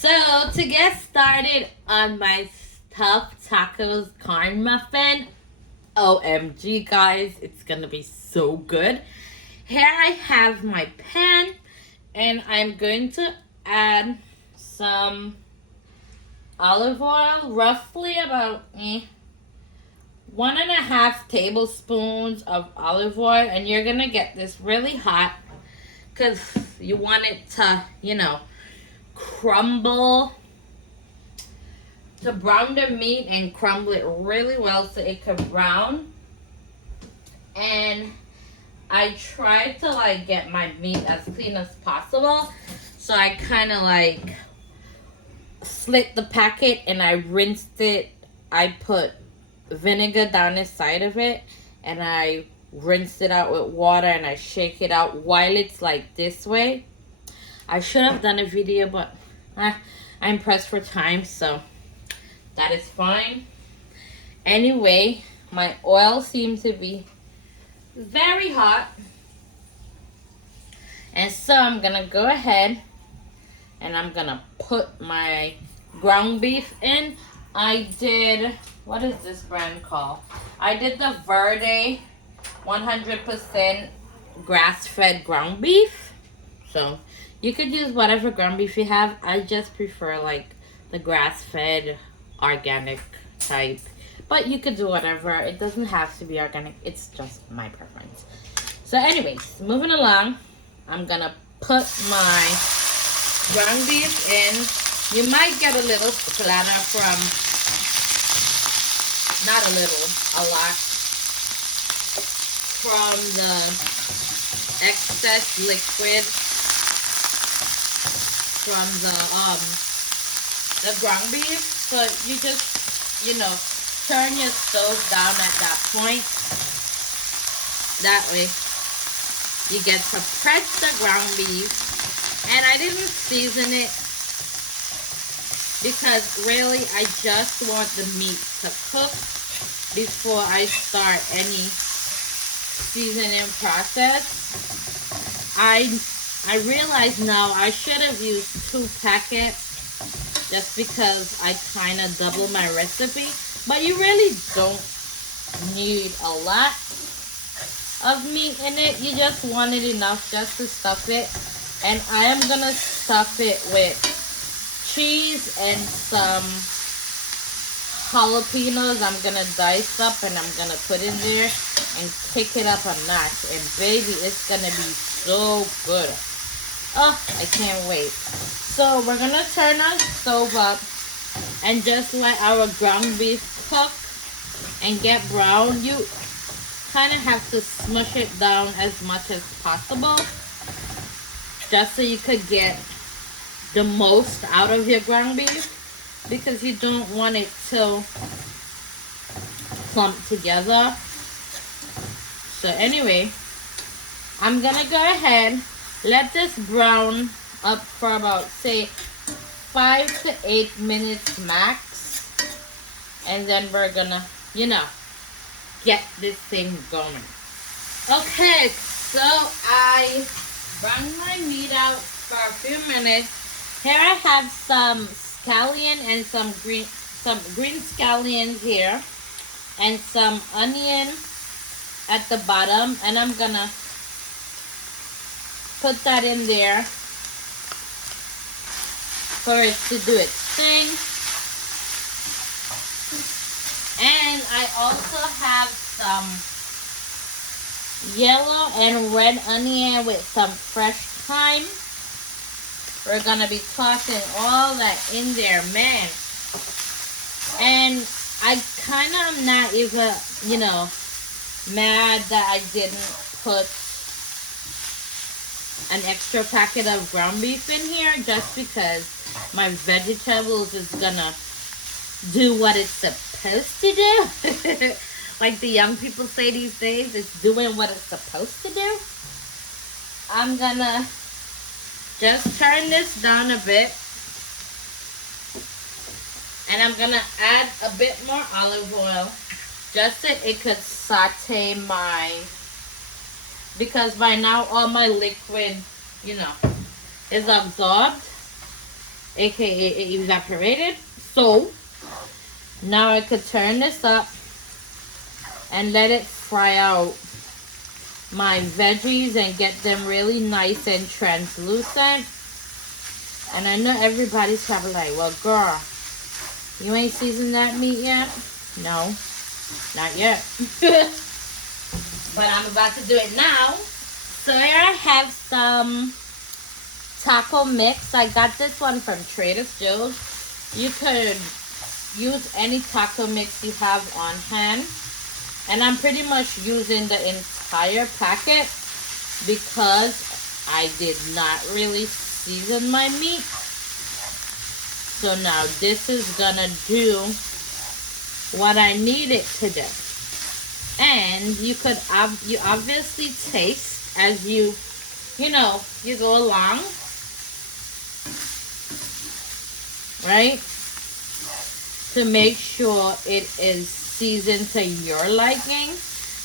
So, to get started on my stuffed tacos corn muffin, OMG, guys, it's gonna be so good. Here I have my pan, and I'm going to add some olive oil, roughly about 1.5 tablespoons of olive oil, and you're gonna get this really hot because you want it to, crumble, to brown the meat and crumble it really well so it can brown. And I try to get my meat as clean as possible, so I kind of slit the packet and I rinsed it. I put vinegar down the side of it and I rinse it out with water and I shake it out while it's like this way. I should have done a video, but I'm pressed for time, so that is fine. Anyway, my oil seems to be very hot, and so I'm gonna go ahead and I'm gonna put my ground beef in. I did, what is this brand called? I did the Verde 100% grass-fed ground beef. So you could use whatever ground beef you have. I just prefer the grass-fed organic type. But you could do whatever. It doesn't have to be organic. It's just my preference. So anyways, moving along, I'm gonna put my ground beef in. You might get a little splatter from, not a little, a lot, from the excess liquid from the ground beef. So you just, turn your stove down at that point. That way you get to press the ground beef. And I didn't season it because really I just want the meat to cook before I start any seasoning process. I realize now I should have used 2 packets just because I kind of double my recipe. But you really don't need a lot of meat in it. You just want it enough just to stuff it. And I am going to stuff it with cheese and some jalapenos. I'm going to dice up and I'm going to put in there and kick it up a notch. And baby, it's going to be so good. Oh, I can't wait. So we're going to turn our stove up and just let our ground beef cook and get brown. You kind of have to smush it down as much as possible just so you could get the most out of your ground beef, because you don't want it to clump together. So anyway, I'm gonna go ahead, let this brown up for about, say, 5 to 8 minutes max. And then we're gonna, get this thing going. Okay, so I browned my meat out for a few minutes. Here I have some scallion and some green scallions here, and some onion at the bottom, and I'm gonna put that in there for it to do its thing. And I also have some yellow and red onion with some fresh thyme. We're gonna be tossing all that in there, man. And I kind of am not even, mad that I didn't put an extra packet of ground beef in here, just because my vegetables is gonna do what it's supposed to do. Like the young people say these days, it's doing what it's supposed to do. I'm gonna just turn this down a bit. And I'm gonna add a bit more olive oil just so it could saute because by now all my liquid, is absorbed. aka it evaporated. So now I could turn this up and let it fry out my veggies and get them really nice and translucent. And I know everybody's probably like, well, girl, you ain't seasoned that meat yet? No, not yet. But I'm about to do it now. So here I have some taco mix. I got this one from Trader Joe's. You could use any taco mix you have on hand. And I'm pretty much using the entire packet because I did not really season my meat. So now this is gonna do what I need it to do. And you obviously taste as you go along, right? To make sure it is seasoned to your liking.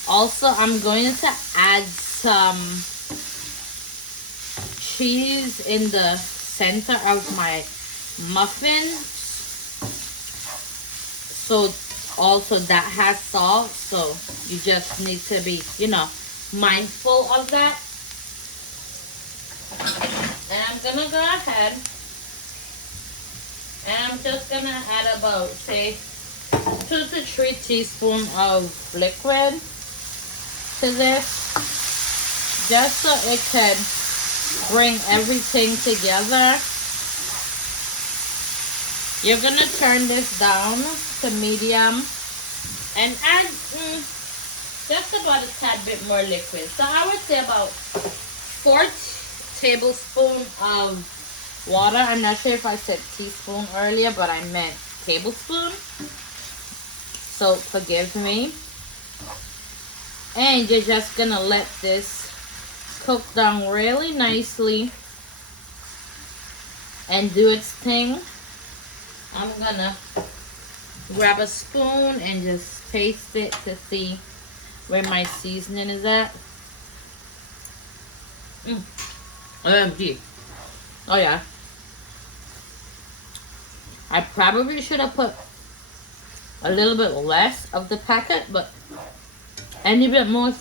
Also, I'm going to add some cheese in the center of my muffins. So also that has salt, so you just need to be, mindful of that. And I'm gonna go ahead and I'm just gonna add about, say, 2 to 3 teaspoons of liquid to this, just so it can bring everything together. You're gonna turn this down to medium and add just about a tad bit more liquid. So I would say about 4 tablespoons of water. I'm not sure if I said teaspoon earlier, but I meant tablespoon. So forgive me. And you're just gonna let this cook down really nicely and do its thing. I'm gonna grab a spoon and just taste it to see where my seasoning is at. OMG. Oh yeah. I probably should have put a little bit less of the packet, but any bit more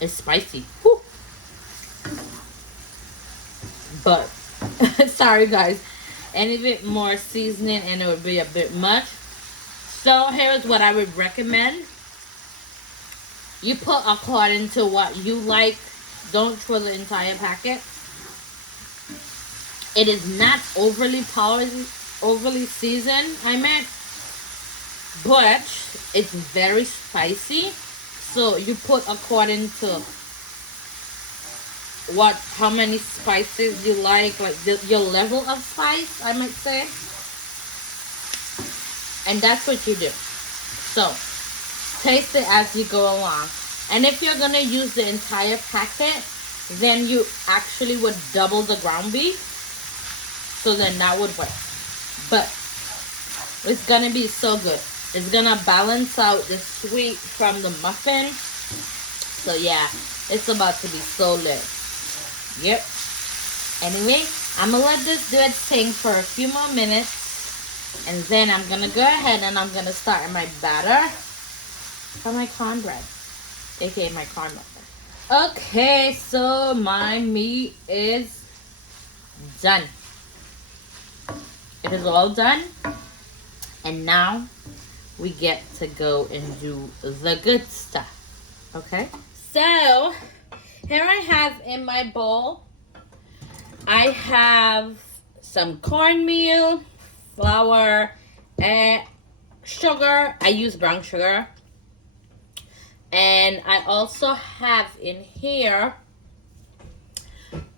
is spicy. Whew. But sorry guys, any bit more seasoning and it would be a bit much. So here's what I would recommend. You put according to what you like. Don't throw the entire packet. It is not overly seasoned, I meant, but it's very spicy. So you put according to how many spices you like your level of spice, I might say. And that's what you do. So taste it as you go along. And if you're gonna use the entire packet, then you actually would double the ground beef. So then that would work. But it's gonna be so good. It's gonna balance out the sweet from the muffin. So yeah, it's about to be so lit. Yep. Anyway, I'm gonna let this do its thing for a few more minutes. And then I'm gonna go ahead and I'm gonna start my batter for my cornbread, aka my corn muffin. Okay, so my meat is done. It is all done. And now we get to go and do the good stuff. Okay? So here I have in my bowl, I have some cornmeal, flour, and sugar. I use brown sugar. And I also have in here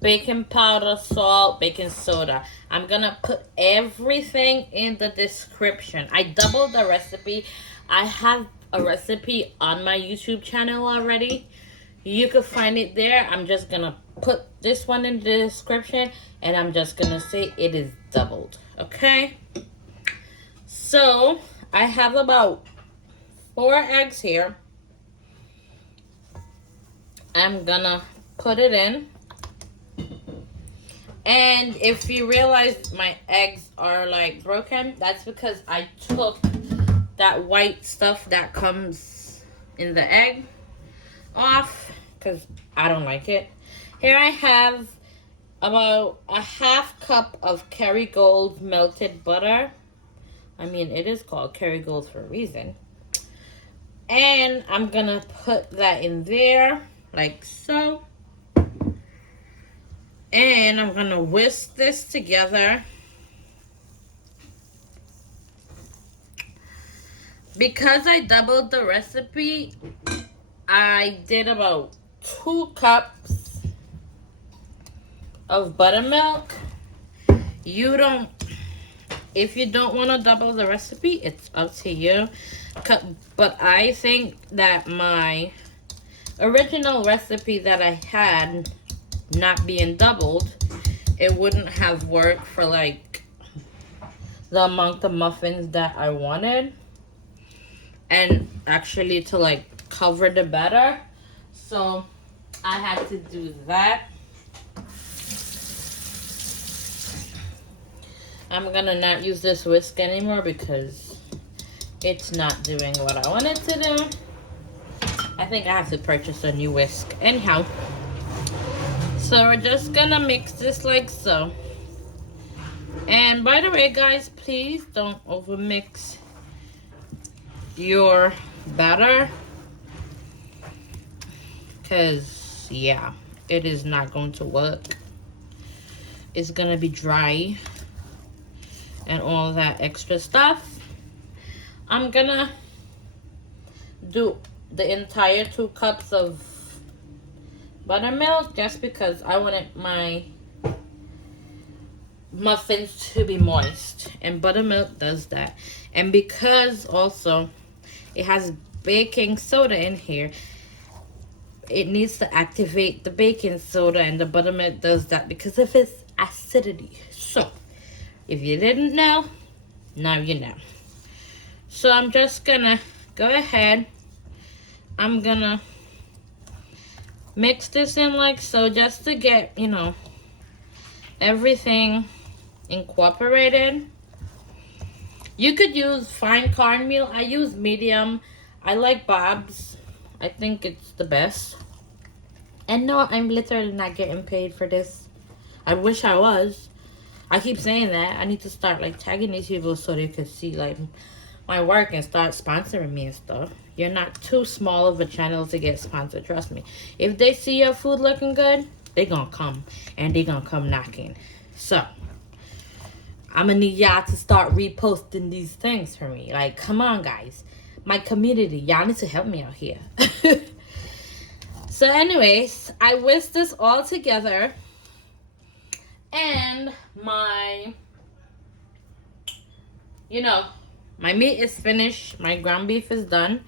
baking powder, salt, baking soda. I'm gonna put everything in the description. I doubled the recipe. I have a recipe on my YouTube channel already. You can find it there. I'm just gonna put this one in the description and I'm just gonna say it is doubled. Okay? So I have about 4 eggs here. I'm gonna put it in. And if you realize my eggs are like broken, that's because I took that white stuff that comes in the egg off because I don't like it. Here I have about a half cup of Kerrygold melted butter. I mean, it is called Kerrygold for a reason. And I'm gonna put that in there like so. And I'm gonna whisk this together. Because I doubled the recipe, I did about 2 cups of buttermilk. If you don't want to double the recipe, it's up to you. But I think that my original recipe that I had not being doubled, it wouldn't have worked for like the amount of muffins that I wanted. And actually to like cover the batter. So I had to do that. I'm gonna not use this whisk anymore because it's not doing what I want it to do. I think I have to purchase a new whisk. Anyhow, so we're just gonna mix this like so. And by the way, guys, please don't over mix your batter, because yeah, it is not going to work. It's gonna be dry and all that extra stuff. I'm gonna do the entire 2 cups of buttermilk just because I wanted my muffins to be moist, and buttermilk does that. And because also it has baking soda in here, it needs to activate the baking soda, and the buttermilk does that because of its acidity. So if you didn't know, now you know. So I'm just gonna go ahead, I'm gonna mix this in like so, just to get, you know, everything incorporated. You could use fine cornmeal. I use medium. I like Bob's. I think it's the best. And no, I'm literally not getting paid for this. I wish I was. I keep saying that. I need to start like tagging these people so they could see like my work and start sponsoring me and stuff. You're not too small of a channel to get sponsored, trust me. If they see your food looking good, they gonna come, and they gonna come knocking. So I'm gonna need y'all to start reposting these things for me. Like, come on, guys. My community, y'all need to help me out here. So anyways, I whisked this all together. And my meat is finished. My ground beef is done.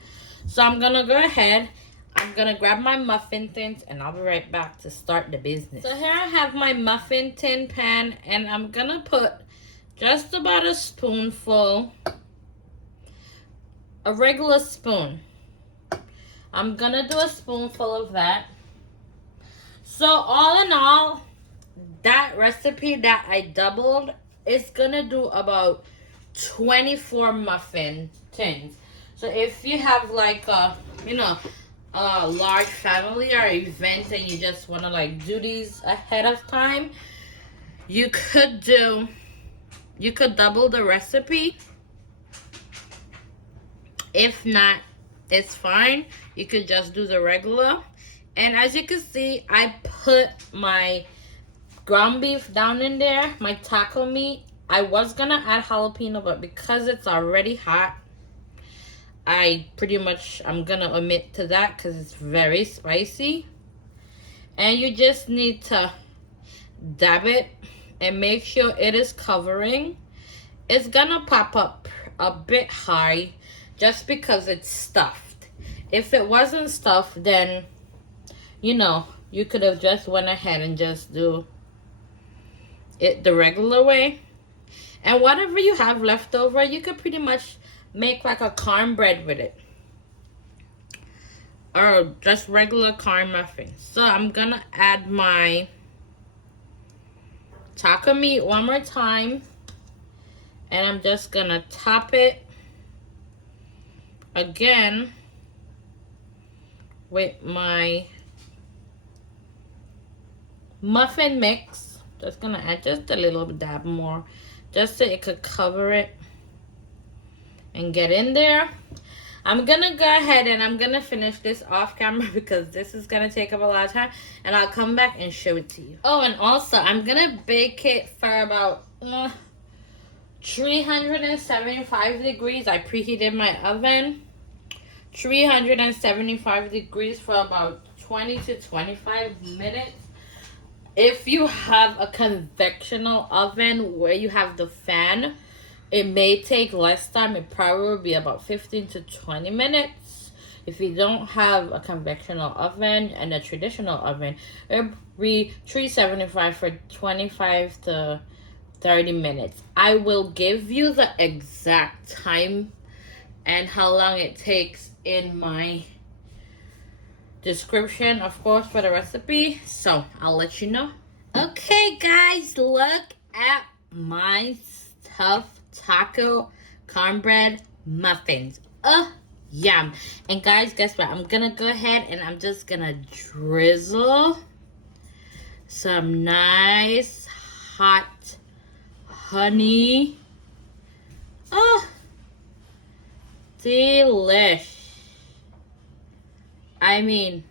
So I'm gonna go ahead. I'm gonna grab my muffin tins and I'll be right back to start the business. So here I have my muffin tin pan, and I'm gonna put just about a spoonful, a regular spoon. I'm gonna do a spoonful of that. So all in all, that recipe that I doubled is gonna do about 24 muffin tins. So if you have like a large family or event and you just want to like do these ahead of time, you could double the recipe. If not, it's fine. You could just do the regular. And as you can see, I put my ground beef down in there, my taco meat. I was gonna add jalapeno, but because it's already hot, I'm gonna omit to that because it's very spicy. And you just need to dab it and make sure it is covering. It's gonna pop up a bit high just because it's stuffed. If it wasn't stuffed, then you could have just went ahead and just do it the regular way. And whatever you have left over, you could pretty much make like a cornbread with it, or just regular corn muffins. So I'm gonna add my taco meat one more time. And I'm just gonna top it again with my muffin mix. Just gonna add just a little dab more, just so it could cover it and get in there. I'm gonna go ahead and I'm gonna finish this off camera because this is gonna take up a lot of time, and I'll come back and show it to you. Oh, and also I'm gonna bake it for about 375 degrees. I preheated my oven 375 degrees for about 20 to 25 minutes. If you have a convectional oven where you have the fan, it may take less time. It probably will be about 15 to 20 minutes. If you don't have a convectional oven and a traditional oven, it'll be 375 for 25 to 30 minutes. I will give you the exact time and how long it takes in my description, of course, for the recipe. So I'll let you know. Okay, guys, look at my stuffed taco cornbread muffins. Yum. And guys, guess what? I'm gonna go ahead and I'm just gonna drizzle some nice hot honey. Oh, delish. I mean,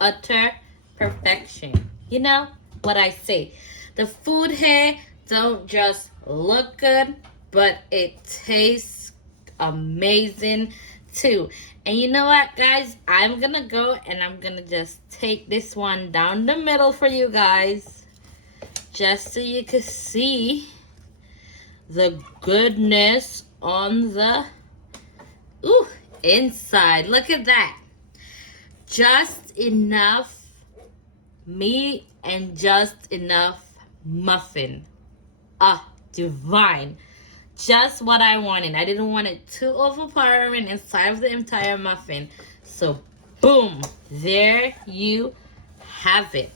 utter perfection. You know what I say? The food here don't just look good, but it tastes amazing too. And you know what, guys? I'm gonna go and I'm gonna just take this one down the middle for you guys, just so you can see the goodness on the inside. Look at that. Just enough meat and just enough muffin. Divine. Just what I wanted. I didn't want it too overpowering inside of the entire muffin. So boom, there you have it.